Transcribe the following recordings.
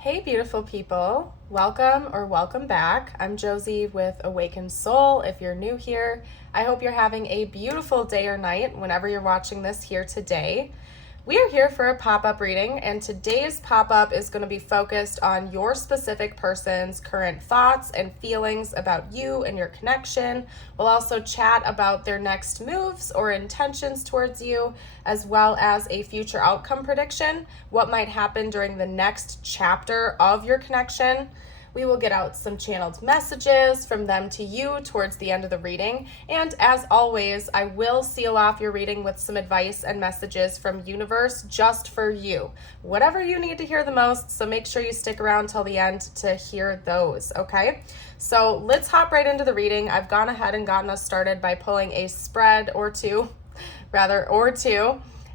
Hey, beautiful people. Welcome or welcome back. I'm Josie with Awakened Soul. If you're new here, I hope you're having a beautiful day or night whenever you're watching this here today. We are here for a pop-up reading, and today's pop-up is going to be focused on your specific person's current thoughts and feelings about you and your connection. We'll also chat about their next moves or intentions towards you, as well as a future outcome prediction, what might happen during the next chapter of your connection. We will get out some channeled messages from them to you towards the end of the reading. And as always, I will seal off your reading with some advice and messages from universe just for you. Whatever you need to hear the most, so make sure you stick around till the end to hear those, okay? So let's hop right into the reading. I've gone ahead and gotten us started by pulling a spread or two,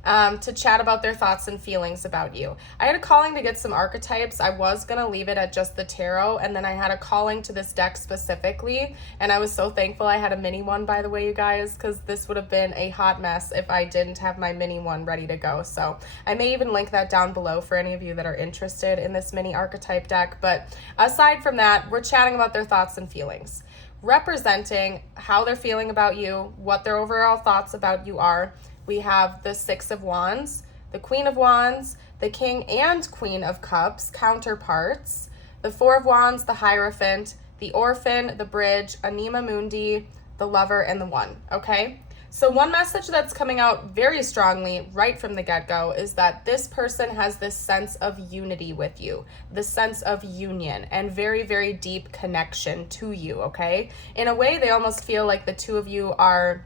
to chat about their thoughts and feelings about you. I had a calling to get some archetypes. I was going to leave it at just the tarot, and then I had a calling to this deck specifically, and I was so thankful I had a mini one, by the way, you guys, because this would have been a hot mess if I didn't have my mini one ready to go. So I may even link that down below for any of you that are interested in this mini archetype deck. But aside from that, we're chatting about their thoughts and feelings, representing how they're feeling about you, what their overall thoughts about you are. We have the Six of Wands, the Queen of Wands, the King and Queen of Cups, counterparts, the Four of Wands, the Hierophant, the Orphan, the Bridge, Anima Mundi, the Lover, and the One, okay? So one message that's coming out very strongly right from the get-go is that this person has this sense of unity with you, this sense of union, and very, very deep connection to you, okay? In a way, they almost feel like the two of you are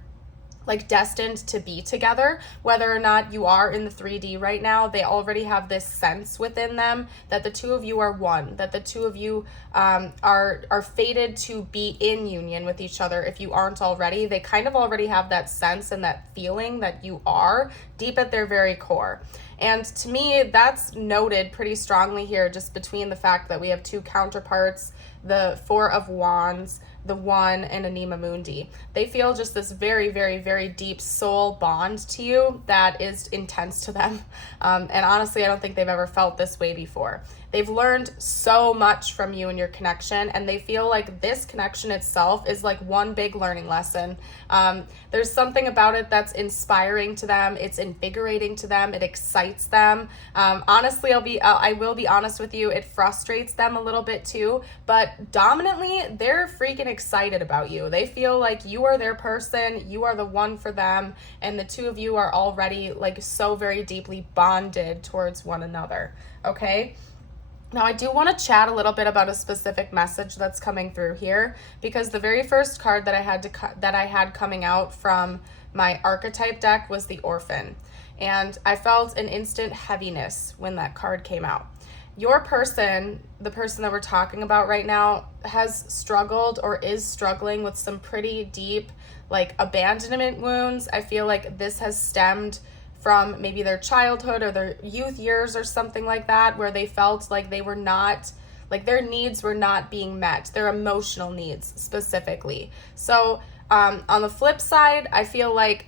like destined to be together. Whether or not you are in the 3D right now, they already have this sense within them that the two of you are one, that the two of you are fated to be in union with each other. If you aren't already, they kind of already have that sense and that feeling that you are deep at their very core. And to me, that's noted pretty strongly here, just between the fact that we have two counterparts, the Four of Wands, the One, and Anima Mundi. They feel just this very, very, very deep soul bond to you that is intense to them. And honestly, I don't think they've ever felt this way before. They've learned so much from you and your connection, and they feel like this connection itself is like one big learning lesson. There's something about it that's inspiring to them. It's invigorating to them. It excites them. Honestly, I will be honest with you. It frustrates them a little bit too, but dominantly, they're freaking excited about you. They feel like you are their person. You are the one for them, and the two of you are already like so very deeply bonded towards one another. Okay. Now, I do want to chat a little bit about a specific message that's coming through here, because the very first card that I had coming out from my archetype deck was the Orphan, and I felt an instant heaviness when that card came out. Your person, the person that we're talking about right now, has struggled or is struggling with some pretty deep, like, abandonment wounds. I feel like this has stemmed from maybe their childhood or their youth years or something like that, where they felt like they were not, like their needs were not being met, their emotional needs specifically. So on the flip side, I feel like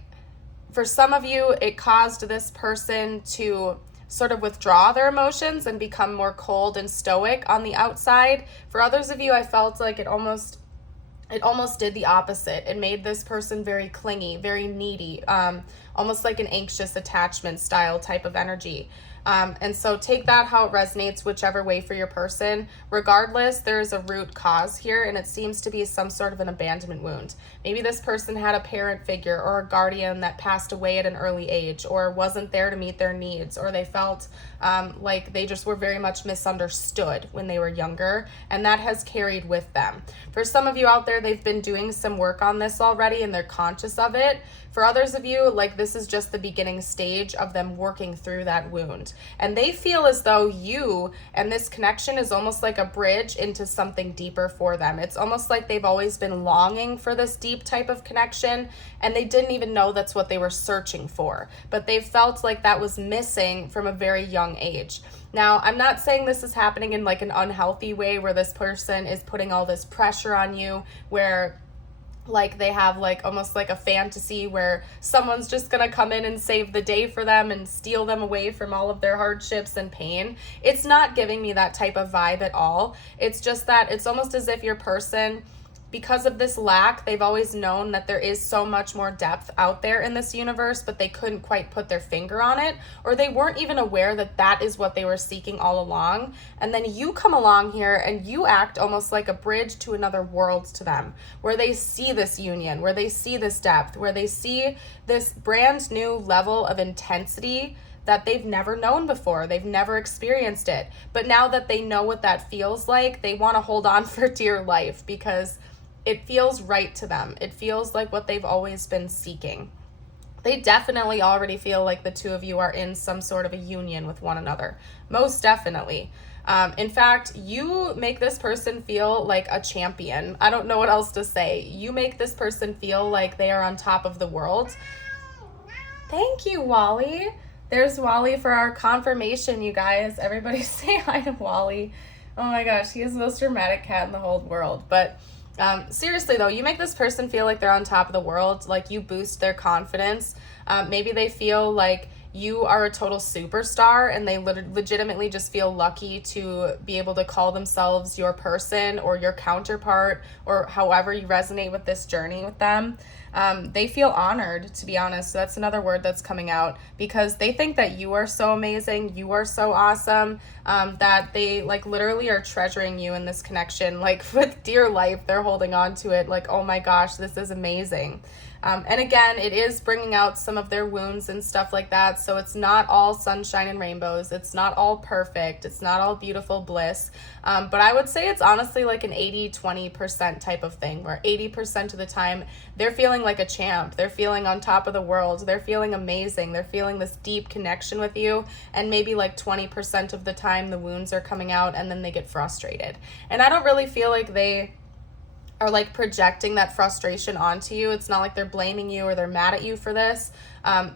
for some of you, it caused this person to sort of withdraw their emotions and become more cold and stoic on the outside. For others of you, I felt like it almost did the opposite. It made this person very clingy, very needy, almost like an anxious attachment style type of energy. And so take that how it resonates, whichever way for your person. Regardless, there's a root cause here, and it seems to be some sort of an abandonment wound. Maybe this person had a parent figure or a guardian that passed away at an early age, or wasn't there to meet their needs, or they felt like they just were very much misunderstood when they were younger, and that has carried with them. For some of you out there, they've been doing some work on this already, and they're conscious of it. For others of you, like, this is just the beginning stage of them working through that wound. And they feel as though you and this connection is almost like a bridge into something deeper for them. It's almost like they've always been longing for this deep type of connection, and they didn't even know that's what they were searching for. But they felt like that was missing from a very young age. Now, I'm not saying this is happening in like an unhealthy way where this person is putting all this pressure on you, where like they have like almost like a fantasy where someone's just gonna come in and save the day for them and steal them away from all of their hardships and pain. It's not giving me that type of vibe at all. It's just that it's almost as if your person, because of this lack, they've always known that there is so much more depth out there in this universe, but they couldn't quite put their finger on it, or they weren't even aware that that is what they were seeking all along. And then you come along here and you act almost like a bridge to another world to them, where they see this union, where they see this depth, where they see this brand new level of intensity that they've never known before. They've never experienced it. But now that they know what that feels like, they want to hold on for dear life because it feels right to them. It feels like what they've always been seeking. They definitely already feel like the two of you are in some sort of a union with one another. Most definitely. In fact, you make this person feel like a champion. I don't know what else to say. You make this person feel like they are on top of the world. Thank you, Wally. There's Wally for our confirmation, you guys. Everybody say hi to Wally. Oh my gosh, he is the most dramatic cat in the whole world. But seriously though, you make this person feel like they're on top of the world, like you boost their confidence. Maybe they feel like you are a total superstar and they legitimately just feel lucky to be able to call themselves your person or your counterpart, or however you resonate with this journey with them. They feel honored, to be honest. So that's another word that's coming out, because they think that you are so amazing, you are so awesome, that they like literally are treasuring you in this connection, like with dear life. They're holding on to it like, oh my gosh, this is amazing. And again, it is bringing out some of their wounds and stuff like that. So it's not all sunshine and rainbows. It's not all perfect. It's not all beautiful bliss. But I would say it's honestly like an 80-20% type of thing, where 80% of the time they're feeling like a champ. They're feeling on top of the world. They're feeling amazing. They're feeling this deep connection with you. And maybe like 20% of the time the wounds are coming out and then they get frustrated. And I don't really feel like they are like projecting that frustration onto you. It's not like they're blaming you or they're mad at you for this.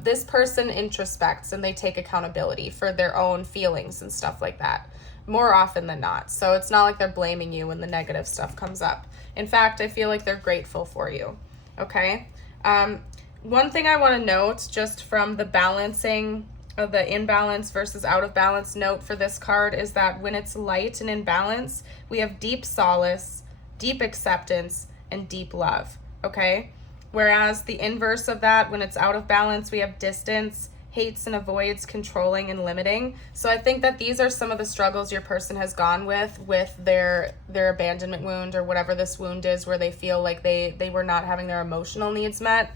This person introspects and they take accountability for their own feelings and stuff like that more often than not. So it's not like they're blaming you when the negative stuff comes up. In fact, I feel like they're grateful for you. Okay. One thing I want to note just from the balancing of the imbalance versus out of balance note for this card is that when it's light and in balance, we have deep solace, deep acceptance, and deep love, okay? Whereas the inverse of that, when it's out of balance, we have distance, hates and avoids, controlling and limiting. So I think that these are some of the struggles your person has gone with their abandonment wound, or whatever this wound is, where they feel like they were not having their emotional needs met.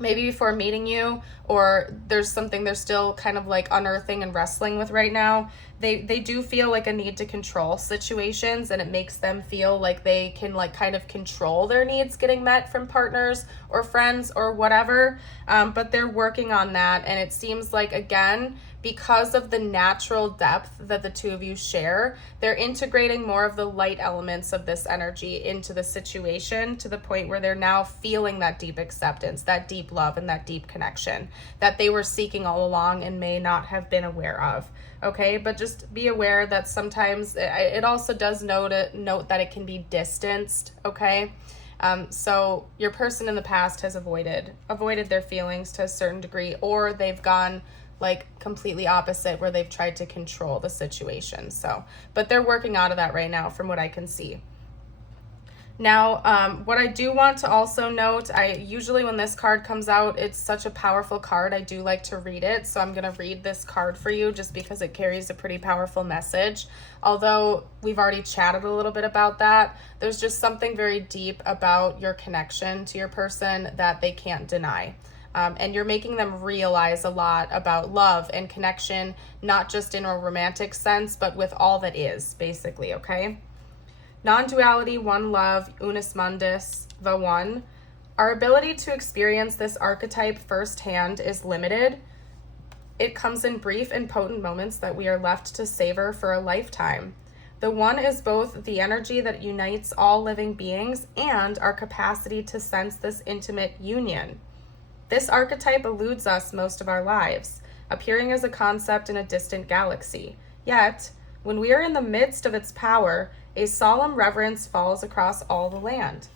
Maybe before meeting you, or there's something they're still kind of like unearthing and wrestling with right now. They do feel like a need to control situations, and it makes them feel like they can like kind of control their needs getting met from partners or friends or whatever. But they're working on that, and it seems like, again, because of the natural depth that the two of you share, they're integrating more of the light elements of this energy into the situation, to the point where they're now feeling that deep acceptance, that deep love, and that deep connection that they were seeking all along and may not have been aware of. Okay, but just be aware that sometimes it also does note that it can be distanced. Okay, so your person in the past has avoided their feelings to a certain degree, or they've gone like completely opposite, where they've tried to control the situation. So, but they're working out of that right now from what I can see. Now, what I do want to also note, I usually when this card comes out, it's such a powerful card, I do like to read it. So I'm going to read this card for you just because it carries a pretty powerful message. Although we've already chatted a little bit about that, there's just something very deep about your connection to your person that they can't deny. And you're making them realize a lot about love and connection, not just in a romantic sense, but with all that is, basically, okay? Non-duality, one love, unus mundus, the one. Our ability to experience this archetype firsthand is limited. It comes in brief and potent moments that we are left to savor for a lifetime. The one is both the energy that unites all living beings and our capacity to sense this intimate union. This archetype eludes us most of our lives, appearing as a concept in a distant galaxy. Yet, when we are in the midst of its power, a solemn reverence falls across all the land.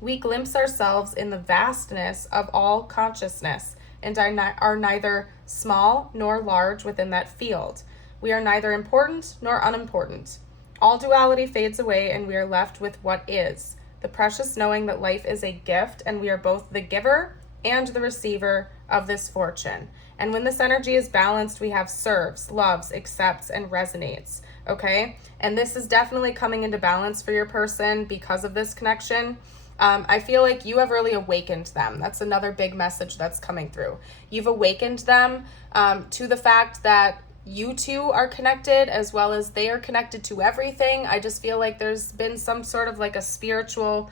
We glimpse ourselves in the vastness of all consciousness and are neither small nor large within that field. We are neither important nor unimportant. All duality fades away and we are left with what is, the precious knowing that life is a gift and we are both the giver and the receiver of this fortune. And when this energy is balanced, we have serves, loves, accepts, and resonates, okay? And this is definitely coming into balance for your person because of this connection. I feel like you have really awakened them. That's another big message that's coming through. You've awakened them to the fact that you two are connected as well as they are connected to everything. I just feel like there's been some sort of like a spiritual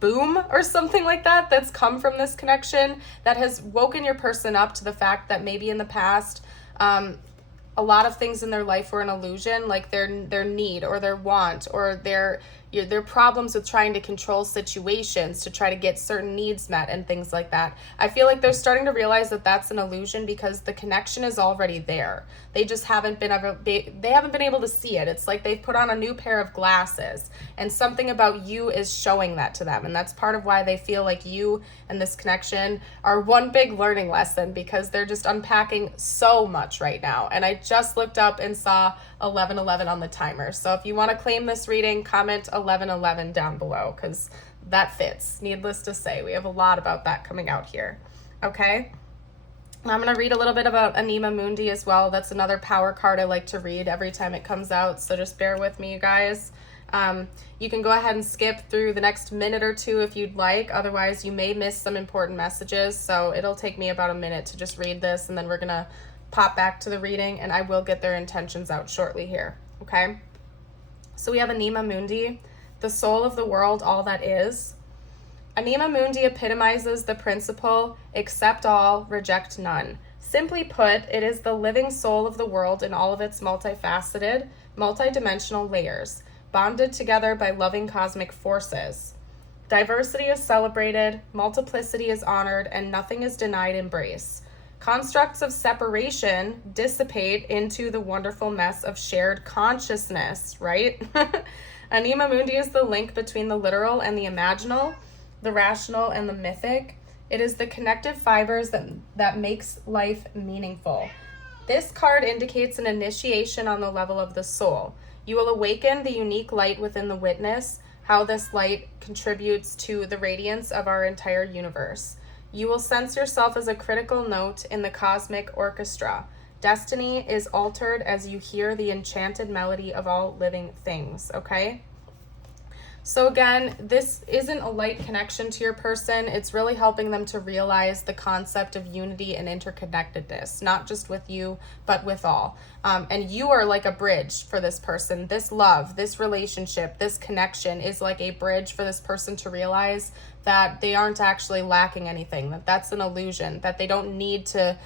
boom or something like that that's come from this connection that has woken your person up to the fact that maybe in the past a lot of things in their life were an illusion, like their need or their want or their problems with trying to control situations to try to get certain needs met and things like that. I feel like they're starting to realize that that's an illusion because the connection is already there. They just haven't been able to see it. It's like they've put on a new pair of glasses and something about you is showing that to them. And that's part of why they feel like you and this connection are one big learning lesson because they're just unpacking so much right now. And I just looked up and saw 11:11 on the timer. So if you want to claim this reading, comment 11:11 down below because that fits. Needless to say, we have a lot about that coming out here. Okay. I'm going to read a little bit about Anima Mundi as well. That's another power card I like to read every time it comes out. So just bear with me, you guys. You can go ahead and skip through the next minute or two if you'd like. Otherwise, you may miss some important messages. So it'll take me about a minute to just read this and then we're going to pop back to the reading and I will get their intentions out shortly here. Okay. So we have Anima Mundi, the soul of the world, all that is. Anima Mundi epitomizes the principle, accept all, reject none. Simply put, it is the living soul of the world in all of its multifaceted, multidimensional layers, bonded together by loving cosmic forces. Diversity is celebrated, multiplicity is honored, and nothing is denied embrace. Constructs of separation dissipate into the wonderful mess of shared consciousness, right? Anima Mundi is the link between the literal and the imaginal, the rational and the mythic. It is the connective fibers that makes life meaningful. This card indicates an initiation on the level of the soul. You will awaken the unique light within the witness, how this light contributes to the radiance of our entire universe. You will sense yourself as a critical note in the cosmic orchestra. Destiny is altered as you hear the enchanted melody of all living things, okay? So again, this isn't a light connection to your person. It's really helping them to realize the concept of unity and interconnectedness, not just with you, but with all. And you are like a bridge for this person. This love, this relationship, this connection is like a bridge for this person to realize that they aren't actually lacking anything, that that's an illusion, that they don't need to,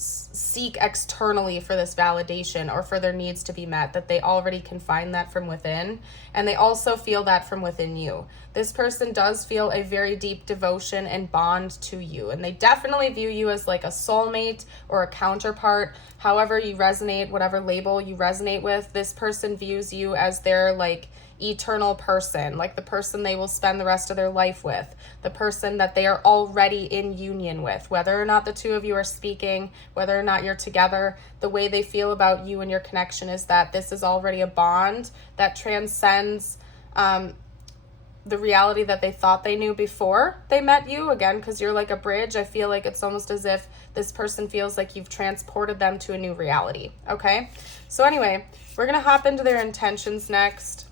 seek externally for this validation or for their needs to be met, that they already can find that from within. And they also feel that from within you. This person does feel a very deep devotion and bond to you. And they definitely view you as like a soulmate or a counterpart. However you resonate, whatever label you resonate with, this person views you as their like eternal person, like the person they will spend the rest of their life with, the person that they are already in union with, whether or not the two of you are speaking, whether or not you're together. The way they feel about you and your connection is that this is already a bond that transcends the reality that they thought they knew before they met you. Again, because you're like a bridge, I feel like it's almost as if this person feels like you've transported them to a new reality. Okay, so anyway, we're gonna hop into their intentions next.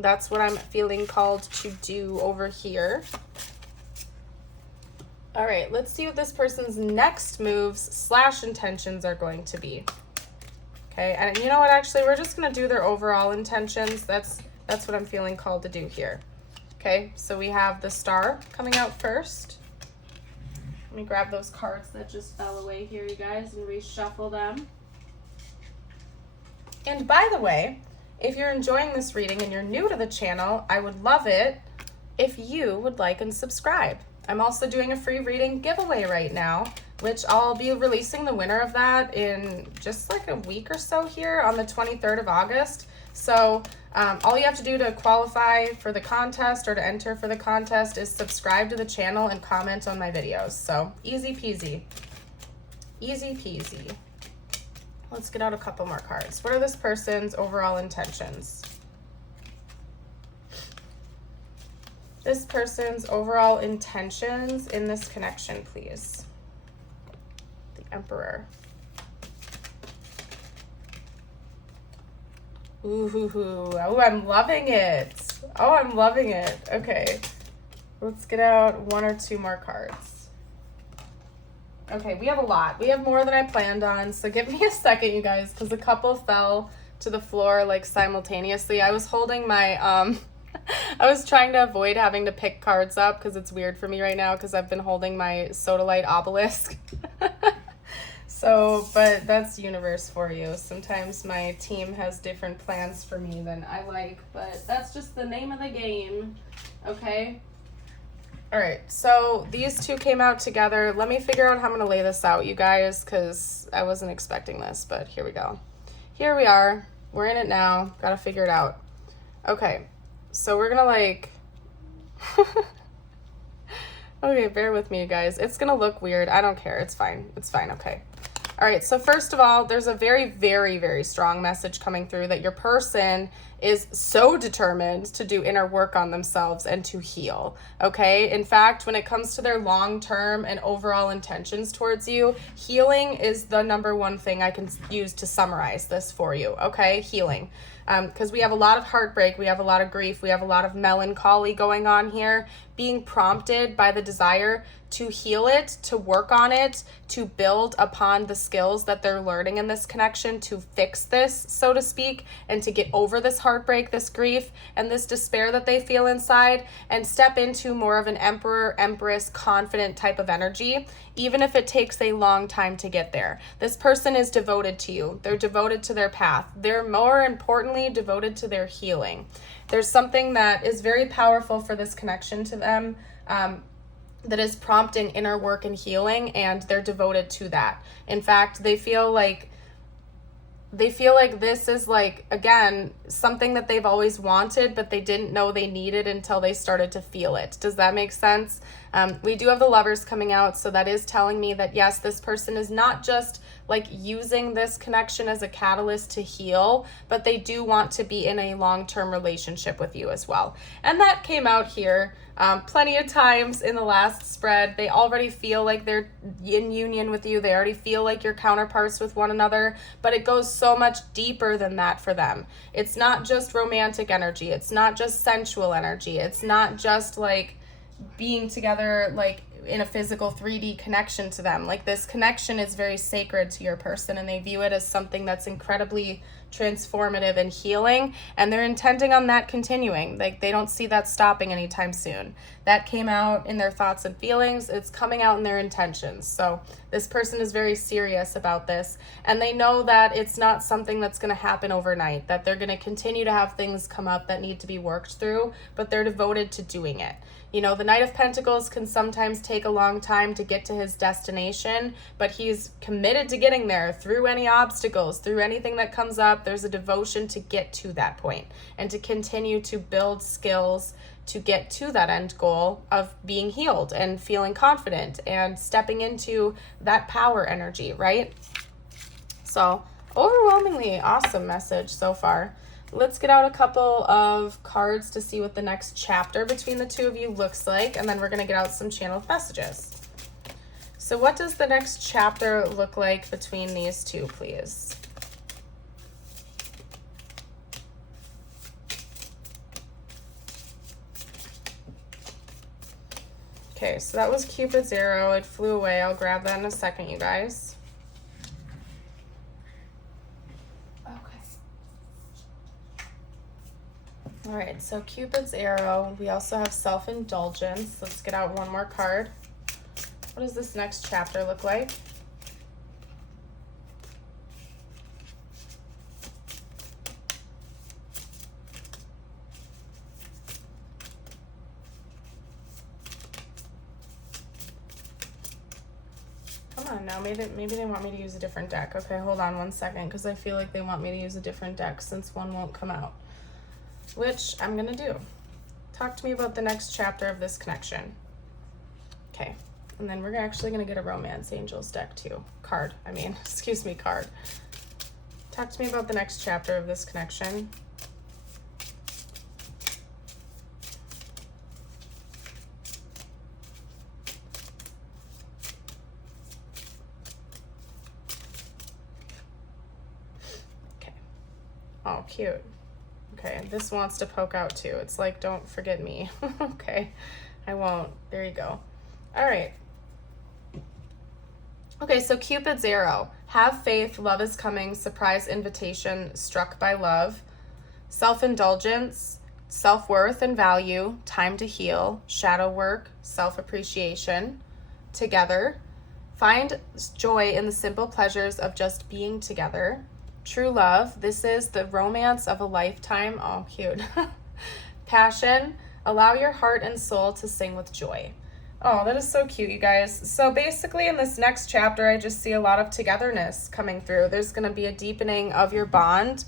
That's what I'm feeling called to do over here. All right, let's see what this person's next moves / intentions are going to be. Okay, and you know what, actually, we're just gonna do their overall intentions. That's what I'm feeling called to do here. Okay, so we have the Star coming out first. Let me grab those cards that just fell away here, you guys, and reshuffle them. And by the way, if you're enjoying this reading and you're new to the channel, I would love it if you would like and subscribe. I'm also doing a free reading giveaway right now which I'll be releasing the winner of that in just like a week or so here on the 23rd of August. So all you have to do to qualify for the contest or to enter for the contest is subscribe to the channel and comment on my videos. So easy peasy. Easy peasy. Let's get out a couple more cards. What are this person's overall intentions? This person's overall intentions in this connection, please. The Emperor. Ooh, oh, I'm loving it. Oh, I'm loving it. Okay, let's get out one or two more cards. Okay, we have a lot. We have more than I planned on, so give me a second, you guys, because a couple fell to the floor like simultaneously. I was holding my, I was trying to avoid having to pick cards up because it's weird for me right now because I've been holding my Sodalite obelisk. So, but that's universe for you. Sometimes my team has different plans for me than I like, but that's just the name of the game, okay? All right, so these two came out together. Let me figure out how I'm going to lay this out, you guys, because I wasn't expecting this, but here we go. Here we are. We're in it now. Got to figure it out. Okay, so we're going to like... Okay, bear with me, you guys. It's going to look weird. I don't care. It's fine. It's fine. Okay. All right, so first of all, there's a very, very, very strong message coming through that your person is so determined to do inner work on themselves and to heal, okay? In fact, when it comes to their long-term and overall intentions towards you, healing is the number one thing I can use to summarize this for you, okay? Healing. Because we have a lot of heartbreak, we have a lot of grief, we have a lot of melancholy going on here, being prompted by the desire to heal it, to work on it, to build upon the skills that they're learning in this connection, to fix this, so to speak, and to get over this heartbreak, this grief, and this despair that they feel inside, and step into more of an emperor, empress, confident type of energy, even if it takes a long time to get there. This person is devoted to you. They're devoted to their path. They're more importantly devoted to their healing. There's something that is very powerful for this connection to them, that is prompting inner work and healing, and they're devoted to that. In fact, they feel like this is like, again, something that they've always wanted, but they didn't know they needed until they started to feel it. Does that make sense? We do have the Lovers coming out, so that is telling me that yes, this person is not just like using this connection as a catalyst to heal, but they do want to be in a long-term relationship with you as well. And that came out here plenty of times in the last spread. They already feel like they're in union with you. They already feel like you're counterparts with one another, but it goes so much deeper than that for them. It's not just romantic energy. It's not just sensual energy. It's not just like being together like in a physical 3D connection to them. Like, this connection is very sacred to your person, and they view it as something that's incredibly transformative and healing, and they're intending on that continuing. Like, they don't see that stopping anytime soon. That came out in their thoughts and feelings. It's coming out in their intentions. So this person is very serious about this, and they know that it's not something that's going to happen overnight, that they're going to continue to have things come up that need to be worked through, but they're devoted to doing it. You know, the Knight of Pentacles can sometimes take a long time to get to his destination, but he's committed to getting there through any obstacles, through anything that comes up. There's a devotion to get to that point and to continue to build skills to get to that end goal of being healed and feeling confident and stepping into that power energy, right? So, overwhelmingly awesome message so far. Let's get out a couple of cards to see what the next chapter between the two of you looks like, and then we're going to get out some channeled messages. So what does the next chapter look like between these two, please? Okay, so that was Cupid's arrow. It flew away. I'll grab that in a second, you guys. All right, so Cupid's arrow. We also have self-indulgence. Let's get out one more card. What does this next chapter look like? Come now. Maybe they want me to use a different deck. Okay, hold on one second, because I feel like they want me to use a different deck since one won't come out, which I'm going to do. Talk to me about the next chapter of this connection. Okay, and then we're actually going to get a Romance Angels deck too. Card. Talk to me about the next chapter of this connection. Okay. Oh, cute. Okay, this wants to poke out too. It's like, don't forget me. Okay, I won't. There you go. All right. Okay, so Cupid's arrow. Have faith, love is coming, surprise invitation, struck by love, self-indulgence, self-worth and value, time to heal, shadow work, self-appreciation, together, find joy in the simple pleasures of just being together, true love, this is the romance of a lifetime, oh cute, passion, allow your heart and soul to sing with joy. Oh, that is so cute, you guys. So basically in this next chapter, I just see a lot of togetherness coming through. There's going to be a deepening of your bond.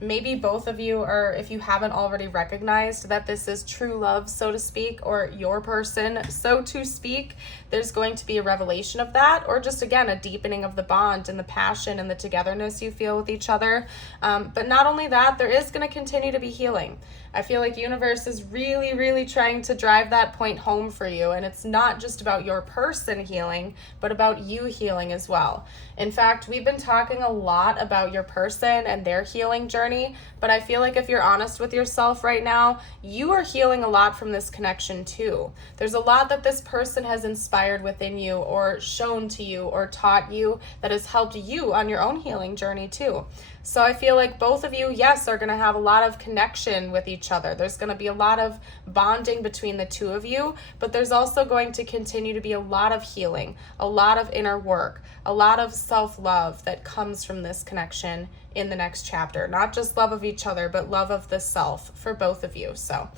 Maybe both of you, or if you haven't already recognized that this is true love, so to speak, or your person, so to speak, there's going to be a revelation of that, or just, again, a deepening of the bond and the passion and the togetherness you feel with each other. But not only that, there is going to continue to be healing. I feel like universe is really, really trying to drive that point home for you. And it's not just about your person healing, but about you healing as well. In fact, we've been talking a lot about your person and their healing journey, but I feel like if you're honest with yourself right now, you are healing a lot from this connection too. There's a lot that this person has inspired within you or shown to you or taught you that has helped you on your own healing journey too. So I feel like both of you, yes, are going to have a lot of connection with each other. There's going to be a lot of bonding between the two of you, but there's also going to continue to be a lot of healing, a lot of inner work, a lot of self-love that comes from this connection in the next chapter. Not just love of each other, but love of the self for both of you. So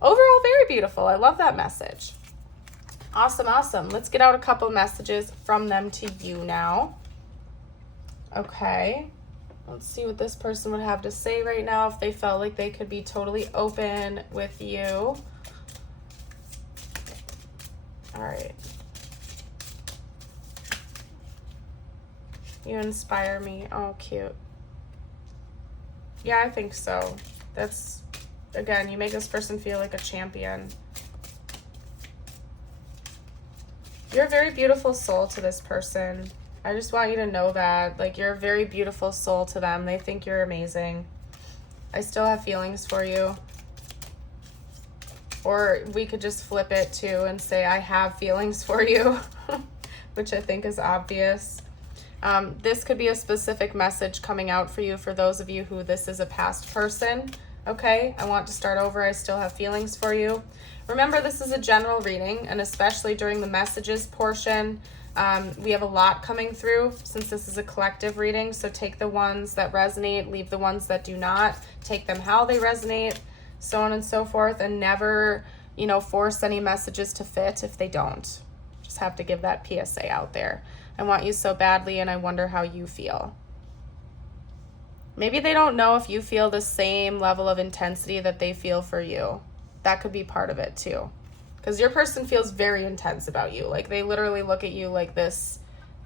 overall, very beautiful. I love that message. Awesome, awesome. Let's get out a couple messages from them to you now. Okay. Let's see what this person would have to say right now if they felt like they could be totally open with you. All right. You inspire me. Oh, cute. Yeah, I think so. That's, again, you make this person feel like a champion. You're a very beautiful soul to this person. I just want you to know that, like, you're a very beautiful soul to them. They think you're amazing. I still have feelings for you. Or we could just flip it too and say, I have feelings for you, which I think is obvious. This could be a specific message coming out for you for those of you who this is a past person. Okay, I want to start over. I still have feelings for you. Remember, this is a general reading, and especially during the messages portion, we have a lot coming through since this is a collective reading. So take the ones that resonate, leave the ones that do not, take them how they resonate, so on and so forth, and never, force any messages to fit if they don't. Just have to give that PSA out there. I want you so badly, and I wonder how you feel. Maybe they don't know if you feel the same level of intensity that they feel for you. That could be part of it too. Because your person feels very intense about you. Like, they literally look at you like this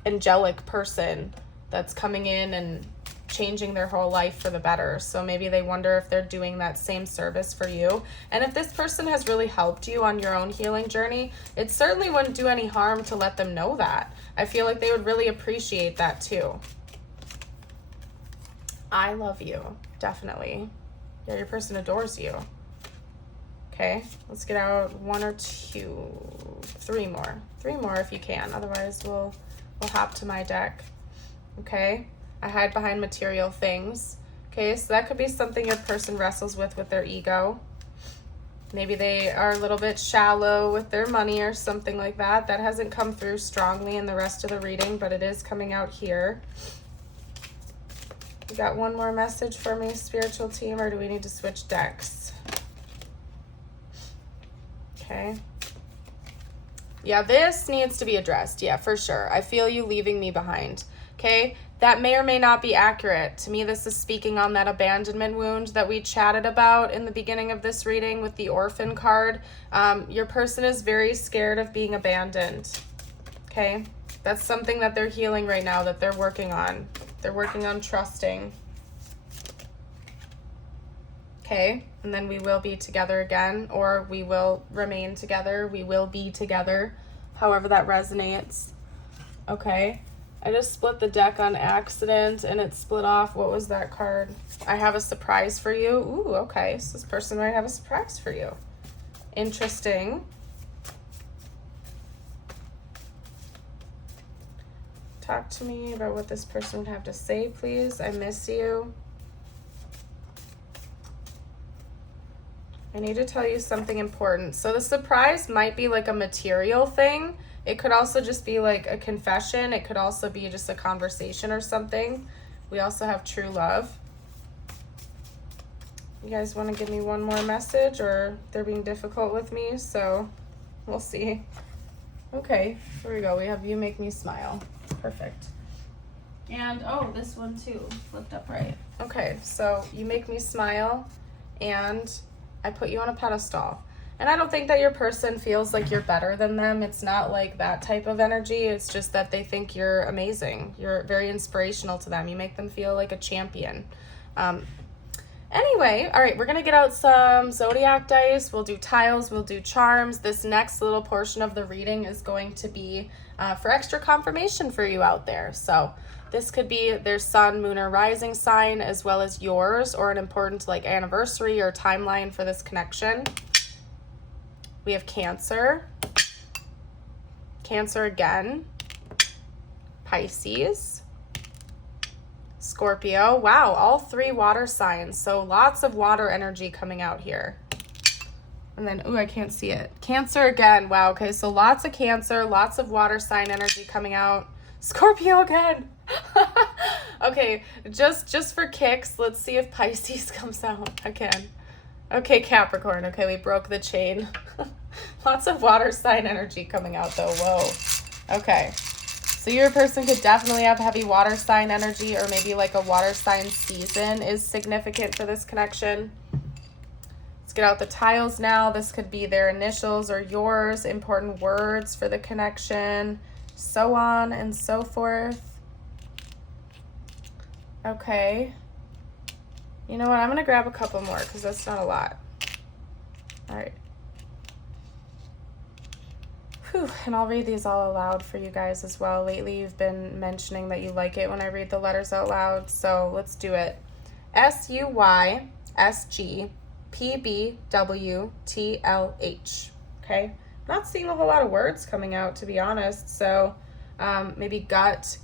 angelic person that's coming in and changing their whole life for the better. So maybe they wonder if they're doing that same service for you. And if this person has really helped you on your own healing journey, it certainly wouldn't do any harm to let them know that. I feel like they would really appreciate that too. I love you, definitely. Yeah, your person adores you. Okay, let's get out one or two, three more if you can. Otherwise, we'll hop to my deck. Okay, I hide behind material things. Okay, so that could be something your person wrestles with their ego. Maybe they are a little bit shallow with their money or something like that. That hasn't come through strongly in the rest of the reading, but it is coming out here. You got one more message for me, spiritual team, or do we need to switch decks? Okay. Yeah, this needs to be addressed. Yeah, for sure. I feel you leaving me behind. Okay, that may or may not be accurate. To me, this is speaking on that abandonment wound that we chatted about in the beginning of this reading with the orphan card. Your person is very scared of being abandoned. Okay, that's something that they're healing right now, that they're working on. They're working on trusting. Okay, and then we will be together again, or we will remain together. We will be together, however that resonates. Okay, I just split the deck on accident and it split off. What was that card? I have a surprise for you. Ooh, okay, so this person might have a surprise for you. Interesting. Talk to me about what this person would have to say, please. I miss you. I need to tell you something important. So the surprise might be like a material thing. It could also just be like a confession. It could also be just a conversation or something. We also have true love. You guys want to give me one more message, or they're being difficult with me? So we'll see. Okay, here we go. We have you make me smile. Perfect. And oh, this one too, flipped up right. Okay, so you make me smile and I put you on a pedestal. And I don't think that your person feels like you're better than them. It's not like that type of energy. It's just that they think you're amazing. You're very inspirational to them. You make them feel like a champion. Anyway, all right, we're going to get out some zodiac dice. We'll do tiles. We'll do charms. This next little portion of the reading is going to be for extra confirmation for you out there. So this could be their sun, moon, or rising sign, as well as yours, or an important like anniversary or timeline for this connection. We have Cancer, Cancer again, Pisces, Scorpio. Wow, all three water signs. So lots of water energy coming out here. And then, ooh, I can't see it. Cancer again. Wow, okay, so lots of Cancer, lots of water sign energy coming out. Scorpio again. Okay, just for kicks, let's see if Pisces comes out again. Okay, Capricorn. Okay, we broke the chain. Lots of water sign energy coming out though. Whoa. Okay. So your person could definitely have heavy water sign energy, or maybe like a water sign season is significant for this connection. Let's get out the tiles now. This could be their initials or yours, important words for the connection, so on and so forth. Okay. You know what? I'm going to grab a couple more because that's not a lot. All right. Whew. And I'll read these all aloud for you guys as well. Lately, you've been mentioning that you like it when I read the letters out loud. So let's do it. SUYSGPBWTLH. Okay. I'm not seeing a whole lot of words coming out, to be honest. So maybe guts,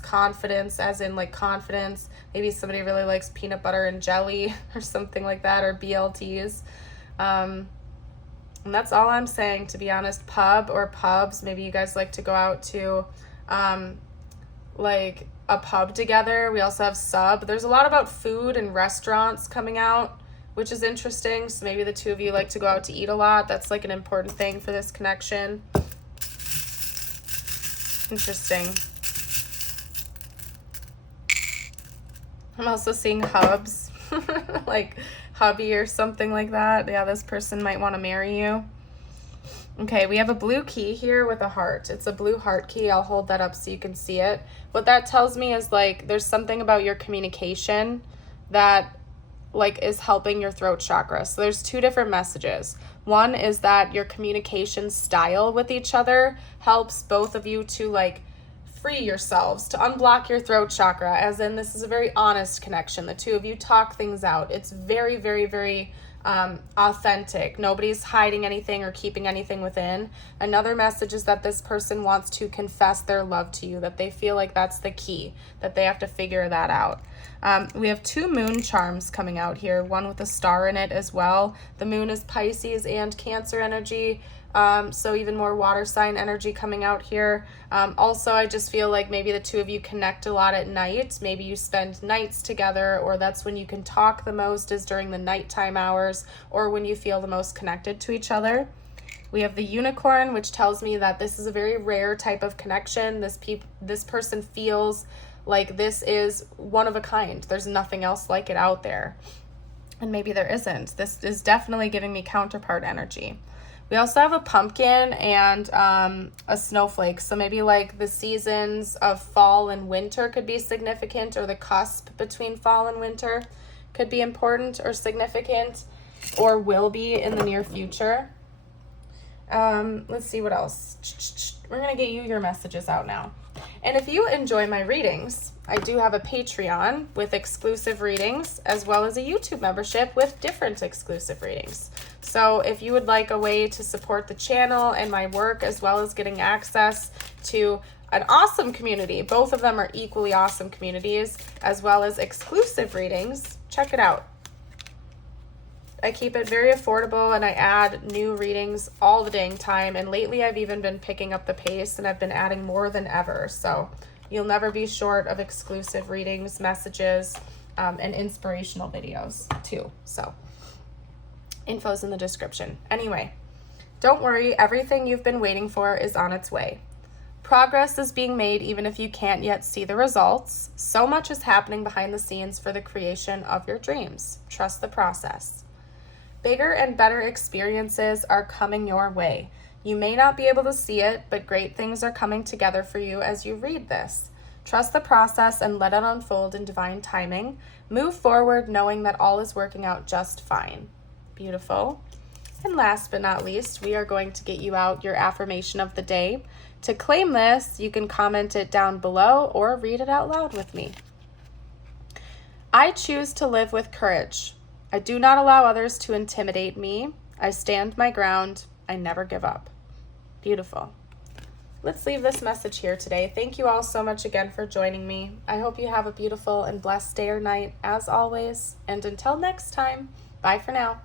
confidence, as in like confidence. Maybe somebody really likes peanut butter and jelly or something like that, or BLTs. And that's all I'm saying, to be honest. Pub or pubs. Maybe you guys like to go out to like a pub together. We also have sub. There's a lot about food and restaurants coming out, which is interesting. So maybe the two of you like to go out to eat a lot. That's like an important thing for this connection. Interesting. I'm also seeing hubs, like hubby or something like that. Yeah, this person might want to marry you. Okay, we have a blue key here with a heart. It's a blue heart key. I'll hold that up so you can see it. What that tells me is like there's something about your communication that like is helping your throat chakra. So there's two different messages. One is that your communication style with each other helps both of you to like free yourselves, to unblock your throat chakra, as in this is a very honest connection. The two of you talk things out. It's very, very, very authentic. Nobody's hiding anything or keeping anything within. Another message is that this person wants to confess their love to you, that they feel like that's the key, that they have to figure that out. We have two moon charms coming out here, one with a star in it as well. The moon is Pisces and Cancer energy. So even more water sign energy coming out here. Also, I just feel like maybe the two of you connect a lot at night. Maybe you spend nights together, or that's when you can talk the most, is during the nighttime hours, or when you feel the most connected to each other. We have the unicorn, which tells me that this is a very rare type of connection. This person feels like this is one of a kind. There's nothing else like it out there. And maybe there isn't. This is definitely giving me counterpart energy. We also have a pumpkin and a snowflake. So maybe like the seasons of fall and winter could be significant, or the cusp between fall and winter could be important or significant, or will be in the near future. Let's see what else. We're going to get you your messages out now. And if you enjoy my readings, I do have a Patreon with exclusive readings, as well as a YouTube membership with different exclusive readings. So if you would like a way to support the channel and my work, as well as getting access to an awesome community, both of them are equally awesome communities, as well as exclusive readings, check it out. I keep it very affordable, and I add new readings all the dang time. And lately I've even been picking up the pace, and I've been adding more than ever. So you'll never be short of exclusive readings, messages, and inspirational videos too. So info's in the description. Anyway, don't worry. Everything you've been waiting for is on its way. Progress is being made even if you can't yet see the results. So much is happening behind the scenes for the creation of your dreams. Trust the process. Bigger and better experiences are coming your way. You may not be able to see it, but great things are coming together for you as you read this. Trust the process and let it unfold in divine timing. Move forward knowing that all is working out just fine. Beautiful. And last but not least, we are going to get you out your affirmation of the day. To claim this, you can comment it down below or read it out loud with me. I choose to live with courage. I do not allow others to intimidate me. I stand my ground. I never give up. Beautiful. Let's leave this message here today. Thank you all so much again for joining me. I hope you have a beautiful and blessed day or night, as always. And until next time, bye for now.